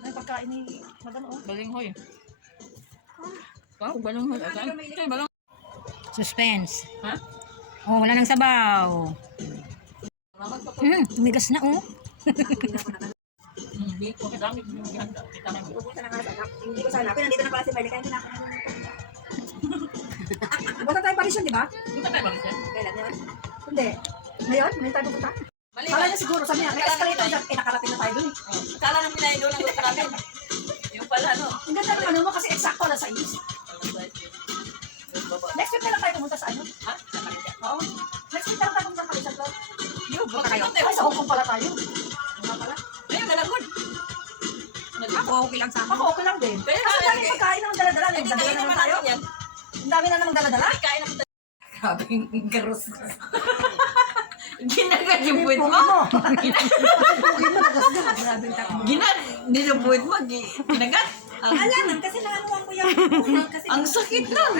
Ay, pagkain ni Madam, oh. Balinghoy. Wow, balinghoy. Balinghoy. Suspense. Ha? Oh, wala nang sabaw. Tumigas na, oh. Hindi ko kadami yung ganda. Pupunta na nga sa hindi ko sana. Pero nandito na pala si Marley. Kaya hindi na ako. Buta tayo Paris yun, di ba? Hindi ka tayo bakit yan? Kailan yan? Hindi. Ngayon? May tayo pupunta? Kala niya siguro, sabi niya, may escalator dyan. Eh, nakarating na tayo dun. Kala nang pinay doon ang lupa namin. Yung pala, no? Ang ganda ng ano mo kasi eksakto na sa is. Next week na lang tayo pumunta sa ano? Ha? Sa kanila. Oo. Next week na lang tayo pumunta sa Paris. Yung, Punta kayo. bakit Ay, sa Hong Kong pala tayo. Nga pala. ayun, nalagod. Ako, okay lang sa Ako okay lang din. Kaya Kasi nga, dami pagkain naman dala-dala. Nagdadala naman tayo. Ang dami na namang dala-dala. Kain naman tayo. Grabing garus. Ginagat yung buwit mo. Nilubuwit mo. Ginagat. Ala lang, kasi naanuan ko yan. Ang sakit nun.